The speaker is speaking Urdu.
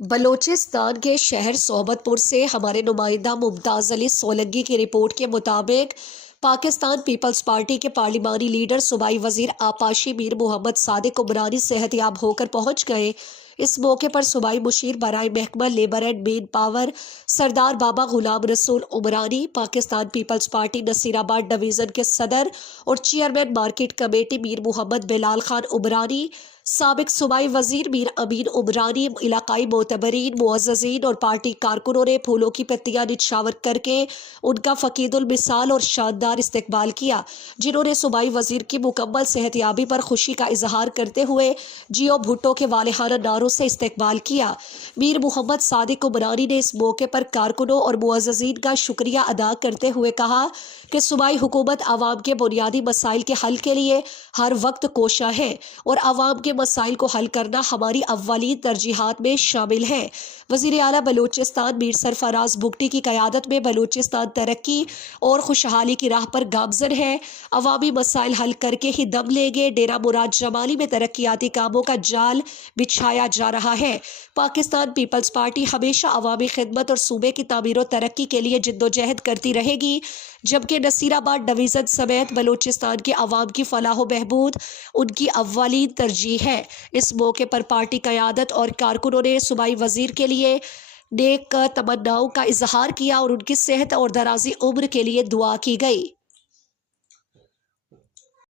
بلوچستان کے شہر صحبت پور سے ہمارے نمائندہ ممتاز علی سولنگی کی رپورٹ کے مطابق پاکستان پیپلز پارٹی کے پارلیمانی لیڈر صوبائی وزیر آبپاشی میر محمد صادق عمرانی صحت یاب ہو کر پہنچ گئے۔ اس موقع پر صوبائی مشیر برائے محکمہ لیبر اینڈ مین پاور سردار بابا غلام رسول عمرانی، پاکستان پیپلز پارٹی نصیر آباد ڈویژن کے صدر اور چیئرمین مارکیٹ کمیٹی میر محمد بلال خان عمرانی، سابق صوبائی وزیر میر امین عمرانی، علاقائی معتبرین، معززین اور پارٹی کارکنوں نے پھولوں کی پتیاں نچھاور کر کے ان کا فقید المثال اور شاندار استقبال کیا، جنہوں نے صوبائی وزیر کی مکمل صحت یابی پر خوشی کا اظہار کرتے ہوئے جیو بھٹو کے والہانہ نعروں سے استقبال کیا۔ میر محمد صادق عمرانی نے اس موقع پر کارکنوں اور معززین کا شکریہ ادا کرتے ہوئے کہا کہ صوبائی حکومت عوام کے بنیادی مسائل کے حل کے لیے ہر وقت کوشاں ہے اور عوام کے مسائل کو حل کرنا ہماری اولین ترجیحات میں شامل ہے۔ وزیر اعلیٰ بلوچستان میر سرفراز بگٹی کی قیادت میں بلوچستان ترقی اور خوشحالی کی راہ پر گامزن ہے، عوامی مسائل حل کر کے ہی دم لیں گے۔ ڈیرہ مراد جمالی میں ترقیاتی کاموں کا جال بچھایا جا رہا ہے۔ پاکستان پیپلز پارٹی ہمیشہ عوامی خدمت اور صوبے کی تعمیر و ترقی کے لیے جدوجہد کرتی رہے گی، جبکہ نصیر آباد ڈویژن سمیت بلوچستان کے عوام کی فلاح و بہبود ان کی اولین ترجیح ہے۔ اس موقع پر پارٹی قیادت اور کارکنوں نے صوبائی وزیر کے لیے نیک تمناؤں کا اظہار کیا اور ان کی صحت اور درازی عمر کے لیے دعا کی گئی۔